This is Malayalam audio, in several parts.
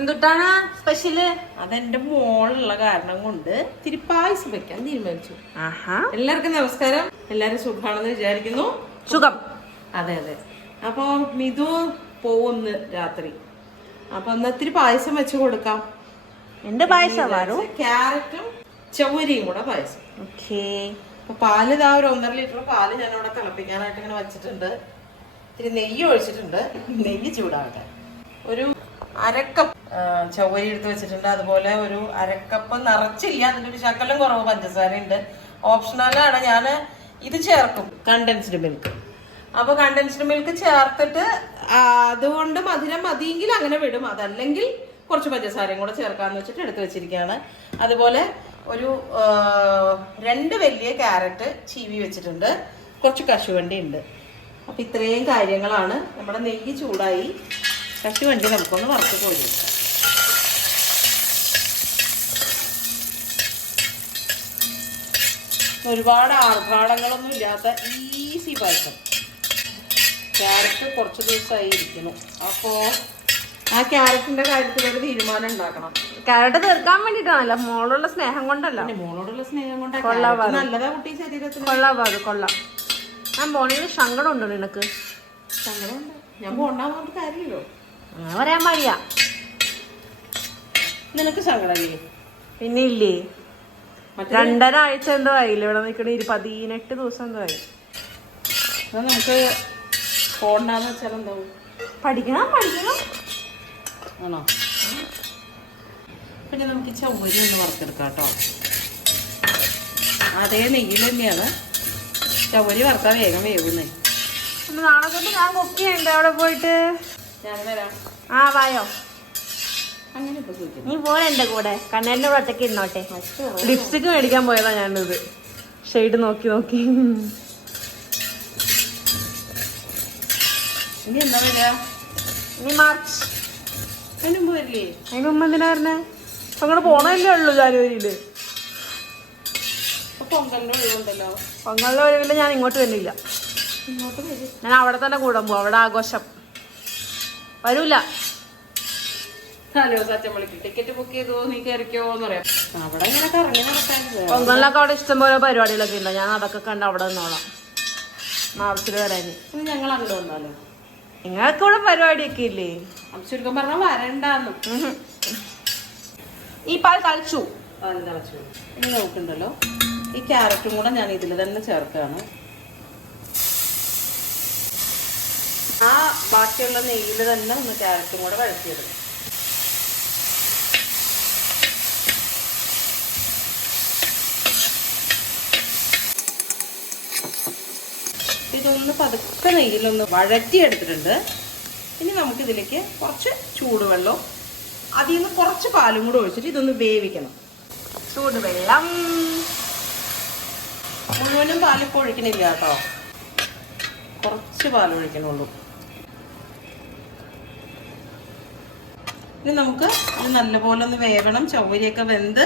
എന്തുട്ടാണ് സ്പെഷ്യല്? അതെന്റെ മോളുള്ള കാരണം കൊണ്ട് ഇത്തിരി പായസം വെക്കാൻ തീരുമാനിച്ചു. ആഹാ. എല്ലാവർക്കും നമസ്കാരം. എല്ലാരും സുഖാണെന്ന് വിചാരിക്കുന്നു. സുഖം. അതെ അതെ. അപ്പൊ മിതു പോകുന്നു രാത്രി. അപ്പൊ എന്നാ ഇത്തിരി പായസം വെച്ച് കൊടുക്കാം. എന്റെ പായസം ക്യാരറ്റും ചവരിയും കൂടെ പായസം. ഓക്കേ. അപ്പൊ പാല് ഇതാ ഒരു 1.5 ലിറ്റർ പാല് ഞാൻ അവിടെ തിളപ്പിക്കാനായിട്ട് ഇങ്ങനെ വെച്ചിട്ടുണ്ട്. ഇത്തിരി നെയ്യ് ഒഴിച്ചിട്ടുണ്ട്. നെയ്യ് ചൂടാവട്ടെ. ഒരു അരക്കപ്പ് ചവരി എടുത്ത് വെച്ചിട്ടുണ്ട്. അതുപോലെ ഒരു അരക്കപ്പ് നിറച്ചില്ല, അതിൻ്റെ ഒരു ശകലം കുറവ് പഞ്ചസാര ഉണ്ട്. ഓപ്ഷണലാണ്. ഞാൻ ഇത് ചേർക്കും, കണ്ടൻസ്ഡ് മിൽക്ക്. അപ്പൊ കണ്ടൻസ്ഡ് മിൽക്ക് ചേർത്തിട്ട് അതുകൊണ്ട് മധുരം മതിയെങ്കിൽ അങ്ങനെ വിടും, അതല്ലെങ്കിൽ കുറച്ച് പഞ്ചസാരയും കൂടെ ചേർക്കാന്ന് വെച്ചിട്ട് എടുത്ത് വെച്ചിരിക്കുകയാണ്. അതുപോലെ ഒരു 2 വലിയ ക്യാരറ്റ് ചീവി വെച്ചിട്ടുണ്ട്. കുറച്ച് കശുവണ്ടി ഉണ്ട്. അപ്പൊ ഇത്രയും കാര്യങ്ങളാണ്. നമ്മുടെ നെയ്യ് ചൂടായി. കശുവണ്ടി നമുക്കൊന്ന് വറുത്ത് കോരി വെക്കാം. ഒരുപാട് ആർഭാടങ്ങളൊന്നും ഇല്ലാത്ത ഈസി പായസം. ക്യാരറ്റ് കുറച്ച് ദിവസമായി ഇരിക്കുന്നു. അപ്പോ ആ ക്യാരറ്റിന്റെ കാര്യത്തിൽ ഒരു തീരുമാനം ഉണ്ടാക്കണം. ക്യാരറ്റ് തീർക്കാൻ വേണ്ടിട്ടാണല്ലോ, മോളോടുള്ള സ്നേഹം കൊണ്ടല്ല. മോളോടുള്ള സ്നേഹം കൊണ്ട് നല്ലതാ കുട്ടി ശരീരത്തിന്. കൊള്ളാം. ഞാൻ പോണെങ്കിൽ സങ്കടം ഉണ്ടോ നിനക്ക്? സങ്കടമുണ്ട്. ഞാൻ പോണ്ടാവുന്നോണ്ട് കാര്യമില്ലോ. അങ്ങനെ പറയാൻ പാടിയാ. നിനക്ക് സങ്കടമില്ലേ? പിന്നെ ഇല്ലേ, 2.5 ആഴ്ച എന്തോ ആയില്ല ഇവിടെ നിൽക്കണ. 18 ദിവസം എന്തോ ആയി. നമുക്ക് പോണ്ടാന്ന് വെച്ചാൽ എന്താവും? പഠിക്കണം ആണോ? പിന്നെ നമുക്ക് ചവ്വരി ഒന്ന് വറുത്തെടുക്കാം കേട്ടോ. അതേ നെയ്യിൽ തന്നെയാണ് ചവ്വരി വറുത്താൽ വേഗം വേവുന്നേ. നാളെ തൊട്ട് ഞാൻ കുക്ക് ചെയ്യണ്ടേ അവിടെ പോയിട്ട്? ഞാൻ വരാം. ആ വായോ. അങ്ങനെ ഇപ്പൊ ചോദിക്കും. നീ പോലെ എന്റെ കൂടെ കണ്ണേന്റെ കൂടെ ഒറ്റയ്ക്ക് ഇരുന്നോട്ടെ. ലിപ്സ്റ്റിക്ക് മേടിക്കാൻ പോയതാ ഞാനിത്, ഷെയ്ഡ് നോക്കി. ഇനി എന്താ വരിക? ഇനി മാർച്ച്. അതിന് മുമ്പ് വരില്ലേ? അതിന് മുമ്പ് എന്തിനാ പറഞ്ഞേ? അങ്ങോട്ട് പോണല്ലേ ഉള്ളൂ ജാനുവരിയില്. പൊങ്കലിന്റെ ഒഴിവുണ്ടല്ലോ. പൊങ്കലിന്റെ ഒഴിവില്ല, ഞാൻ ഇങ്ങോട്ട് വരുന്നില്ല. ഇങ്ങോട്ട് വരും. ഞാൻ അവിടെ തന്നെ കൂടാൻ പോകും. അവിടെ ആഘോഷം വരൂല. ഹലോ സത്യമളിക്ക് ടിക്കറ്റ് ബുക്ക് ചെയ്തോ, നീ കയറിക്കോന്ന് പറയാം. അവിടെ ഇങ്ങനെ കറങ്ങി നടക്കാൻ. പൊങ്കലിനൊക്കെ അവിടെ ഇഷ്ടംപോലെ പരിപാടികളൊക്കെ ഉണ്ട്. ഞാൻ അതൊക്കെ കണ്ട് അവിടെ നിന്നോളാം മാർച്ചിൽ വരാന്. ഞങ്ങൾ അങ്ങോട്ട് വന്നാലോ? നിങ്ങൾക്ക് ഇവിടെ പരിപാടിയൊക്കെ ഇല്ലേ? ചുരുക്കം പറഞ്ഞാൽ വരണ്ടാന്ന്. ഈ പാൽ തളിച്ചു. ഇനി നോക്കുന്നുണ്ടല്ലോ, ഈ ക്യാരറ്റും കൂടെ ഞാൻ ഇതിൽ തന്നെ ചേർക്കുകയാണ്. ആ ബാക്കിയുള്ള നെയ്യിൽ തന്നെ ഒന്ന് ക്യാരറ്റും കൂടെ വഴറ്റിയെടുക്കും. ഇതൊന്ന് പതുക്കെ നെയ്യിലൊന്ന് വഴറ്റിയെടുത്തിട്ടുണ്ട്. ഇനി നമുക്കിതിലേക്ക് കുറച്ച് ചൂടുവെള്ളം, അതിൽ നിന്ന് കുറച്ച് പാലും കൂടെ ഒഴിച്ചിട്ട് ഇതൊന്ന് വേവിക്കണം. ചൂടുവെള്ളം മുഴുവനും പാലിപ്പോൾ ഒഴിക്കണില്ല കേട്ടോ, കുറച്ച് പാൽ ഒഴിക്കണുള്ളൂ. ഇനി നമുക്ക് ഇത് നല്ലപോലെ ഒന്ന് വേവണം. ചവ്വരിയൊക്കെ വെന്ത്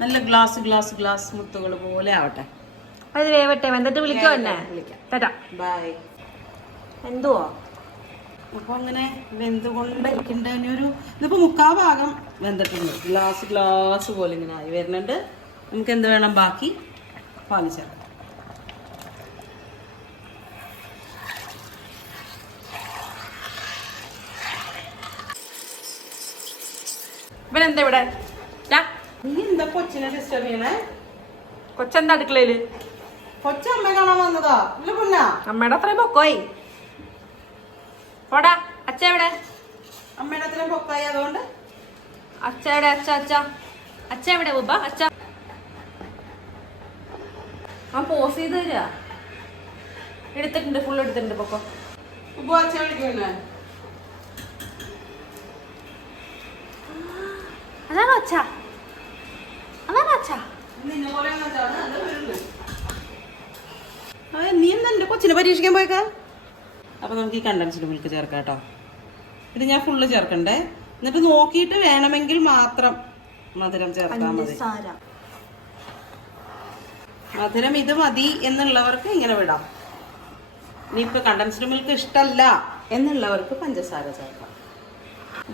നല്ല ഗ്ലാസ് മുത്തുകൾ പോലെ ആവട്ടെ. അത് വേവട്ടെ. വെന്തിട്ട് വിളിക്കോ എന്നെ? വിളിക്കാം. ബൈ. എന്തുവാ അപ്പൊ അങ്ങനെ വെന്തുകൊണ്ടിരിക്കേണ്ട ഇതിപ്പോ 3/4 ഭാഗം വെന്തിട്ടുണ്ട്. ഗ്ലാസ് പോലെ ഇങ്ങനെ ആയി വരുന്നുണ്ട്. നമുക്ക് എന്ത് വേണം? ബാക്കി പാല് ചേർക്കാം. ഇവനെന്താ ഇവിടെ? നീ എന്താ കൊച്ചിനെ ഡിസ്റ്റർബ് ചെയ്യണേ? കൊച്ചെന്താ അടുക്കളയില്? കൊച്ചമ്മ കാണാൻ വന്നതാ? ഇല്ല പൊന്നാ, അമ്മയുടെ അത്രയും പൊക്കോയി. പോടാ. അച്ഛ എവിടെ? അമ്മയുടെ അത്രയും പൊക്കായി. അതുകൊണ്ട് അച്ഛ എവിടെ? അച്ഛ എവിടെ? ഉപ്പ അച്ഛ ആ പോസ് ചെയ്ത് തരിക. എടുത്തിട്ടുണ്ട്, ഫുൾ എടുത്തിട്ടുണ്ട്. പൊക്കോ. ഉപ്പ അച്ഛ വിളിക്കുമല്ലേ? അതാണോ അച്ഛ? നിന്നെ പോലെ നീ എന്താ എന്റെ കൊച്ചിനെ പരീക്ഷിക്കാൻ പോയേക്കാ? അപ്പൊ നമുക്ക് ഈ കണ്ടൻസ്ഡ് മിൽക്ക് ചേർക്കാം കേട്ടോ. ഇത് ഞാൻ ഫുള്ള് ചേർക്കണ്ടേ. എന്നിട്ട് നോക്കിയിട്ട് വേണമെങ്കിൽ മാത്രം മധുരം ചേർത്താൽ മതി. മധുരം ഇത് മതി എന്നുള്ളവർക്ക് ഇങ്ങനെ വിടാം. ഇനിയിപ്പോൾ കണ്ടൻസ്ഡ് മിൽക്ക് ഇഷ്ടമല്ല എന്നുള്ളവർക്ക് പഞ്ചസാര ചേർക്കാം.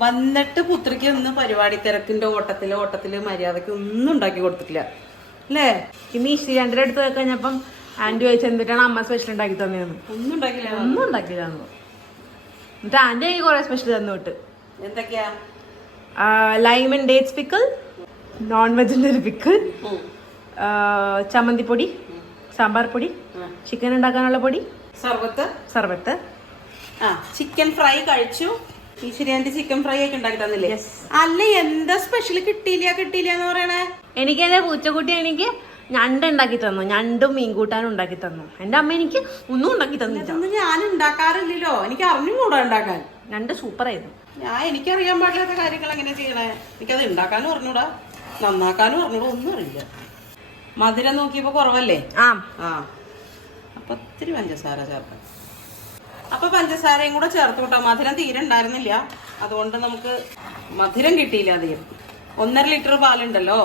വന്നിട്ട് പുത്രിക്ക് ഒന്നും പരിപാടി തിരക്കിന്റെ ഓട്ടത്തില് മര്യാദക്ക് ഒന്നും ഉണ്ടാക്കി കൊടുത്തിട്ടില്ല അല്ലേ? ഇനി ശ്രീകാന്തിന്റെ അടുത്ത് പോയി കഴിഞ്ഞപ്പം ആന്റി ചോദിച്ചു എന്തിട്ടാണ് അമ്മ സ്പെഷ്യൽ ഉണ്ടാക്കി തന്നെയെന്ന്. ഒന്നും ഉണ്ടാക്കില്ല. ഒന്നും ഉണ്ടാക്കില്ല. എന്നിട്ട് ആന്റി എനിക്ക് കുറെ സ്പെഷ്യൽ തന്നു വിട്ട്. എന്തൊക്കെയാ? Lime and dates pickle, non വെജിന്റെ ഒരു പിക്കിൾ, ചമ്മന്തിപ്പൊടി, സാമ്പാർ പൊടി, ചിക്കൻ ഉണ്ടാക്കാനുള്ള പൊടി, സർബത്ത്. ചിക്കൻ ഫ്രൈ കഴിച്ചു. ഈ ശരിയാൻ്റെ ചിക്കൻ ഫ്രൈ ഒക്കെ ഉണ്ടാക്കി തന്നില്ലേ? അല്ല, എന്താ സ്പെഷ്യൽ? കിട്ടിയില്ല എന്ന് പറയണേ. എനിക്ക് എന്റെ പൂച്ചക്കുട്ടി എനിക്ക് ഞണ്ട് ഉണ്ടാക്കി തന്നു. ഞണ്ടും മീൻകൂട്ടാനും ഉണ്ടാക്കി തന്നു. എന്റെ അമ്മ എനിക്ക് ഒന്നും ഉണ്ടാക്കി തന്നില്ല. ഞാൻ ഉണ്ടാക്കാറില്ലല്ലോ, എനിക്ക് അറിഞ്ഞുകൂടാ ഉണ്ടാക്കാൻ. ഞണ്ട് സൂപ്പറായിരുന്നു. എനിക്കറിയാൻ പാടില്ലാത്ത കാര്യങ്ങൾ എങ്ങനെ ചെയ്യണേ? എനിക്കത് ഉണ്ടാക്കാനും അറിഞ്ഞൂടാ, നന്നാക്കാനും അറിഞ്ഞൂടാ, ഒന്നും അറിയില്ല. മധുരം നോക്കിയപ്പോ കുറവല്ലേ? അപ്പൊ ഇത്തിരി പഞ്ചസാര ചേർക്കാം. അപ്പൊ പഞ്ചസാരയും കൂടെ ചേർത്ത് വിട്ടാ. മധുരം തീരെ ഉണ്ടായിരുന്നില്ല, അതുകൊണ്ട് നമുക്ക് മധുരം കിട്ടിയില്ല അധികം. 1.5 ലിറ്റർ പാലുണ്ടല്ലോ,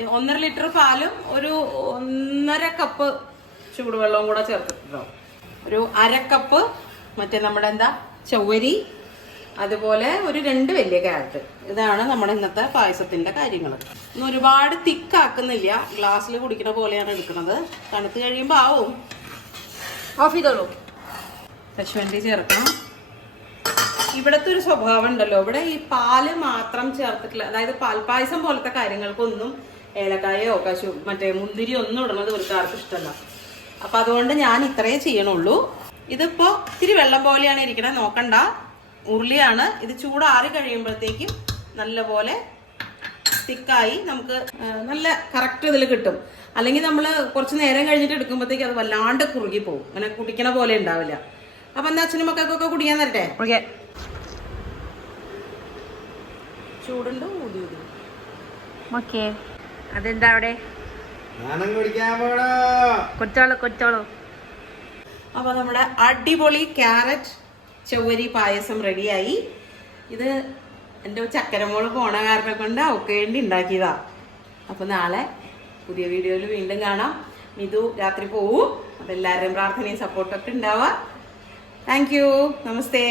1.5 ലിറ്റർ പാലും ഒരു 1.5 കപ്പ് ചൂടുവെള്ളവും കൂടെ ചേർത്തിട്ടുണ്ടോ. ഒരു 1/2 കപ്പ് മറ്റേ നമ്മുടെ ചവ്വരി, അതുപോലെ ഒരു 2 വലിയ ക്യാരറ്റ്. ഇതാണ് നമ്മുടെ ഇന്നത്തെ പായസത്തിന്റെ കാര്യങ്ങൾ. ഇന്ന് ഒരുപാട് തിക്കാക്കുന്നില്ല, ഗ്ലാസ്സിൽ കുടിക്കുന്ന പോലെയാണ് എടുക്കുന്നത്. തണുത്ത് കഴിയുമ്പോൾ ആവും. ഓഫ് ചെയ്തോളൂ. കശുവണ്ടി ചേർക്കണം. ഇവിടുത്തെ ഒരു സ്വഭാവം ഉണ്ടല്ലോ, ഇവിടെ ഈ പാല് മാത്രം ചേർത്തിട്ടില്ല, അതായത് പാൽപ്പായസം പോലത്തെ കാര്യങ്ങൾക്കൊന്നും ഏലക്കായോ മറ്റേ മുന്തിരി ഒന്നും ഇടുന്നത് ഒരു ആർക്കും ഇഷ്ടമല്ല. അപ്പൊ അതുകൊണ്ട് ഞാൻ ഇത്രയേ ചെയ്യണുള്ളൂ. ഇതിപ്പോ ഇത്തിരി വെള്ളം പോലെയാണ് ഇരിക്കണേ, നോക്കണ്ട, ഉരുളിയാണ്. ഇത് ചൂടാറി കഴിയുമ്പോഴത്തേക്കും നല്ലപോലെ തിക്കായി നമുക്ക് നല്ല കറക്റ്റ് ഇതിൽ കിട്ടും. അല്ലെങ്കിൽ നമ്മൾ കുറച്ച് നേരം കഴിഞ്ഞിട്ട് എടുക്കുമ്പോഴത്തേക്ക് അത് വല്ലാണ്ട് കുറുകി പോകും, അങ്ങനെ കുടിക്കണ പോലെ ഉണ്ടാവില്ല. അപ്പൊ എന്താ അച്ഛനും മക്കൾക്കൊക്കെ കുടിക്കാൻ തരട്ടെ? ഓക്കെ. ചൂടുണ്ട്. ഓക്കെ. അതെന്താ അവിടെ? കൊച്ചോളൂ. അപ്പൊ നമ്മുടെ അടിപൊളി ക്യാരറ്റ് ചവ്വരി പായസം റെഡിയായി. ഇത് എൻ്റെ ചക്കരമോള് പോണ കാരണം കൊണ്ട് അവൾക്ക് വേണ്ടി ഉണ്ടാക്കിയതാ. അപ്പൊ നാളെ പുതിയ വീഡിയോയിൽ വീണ്ടും കാണാം. മിതു രാത്രി പോവും. അപ്പൊ എല്ലാവരുടെയും പ്രാർത്ഥനയും സപ്പോർട്ടൊക്കെ ഉണ്ടാവുക. Thank you. നമസ്തേ.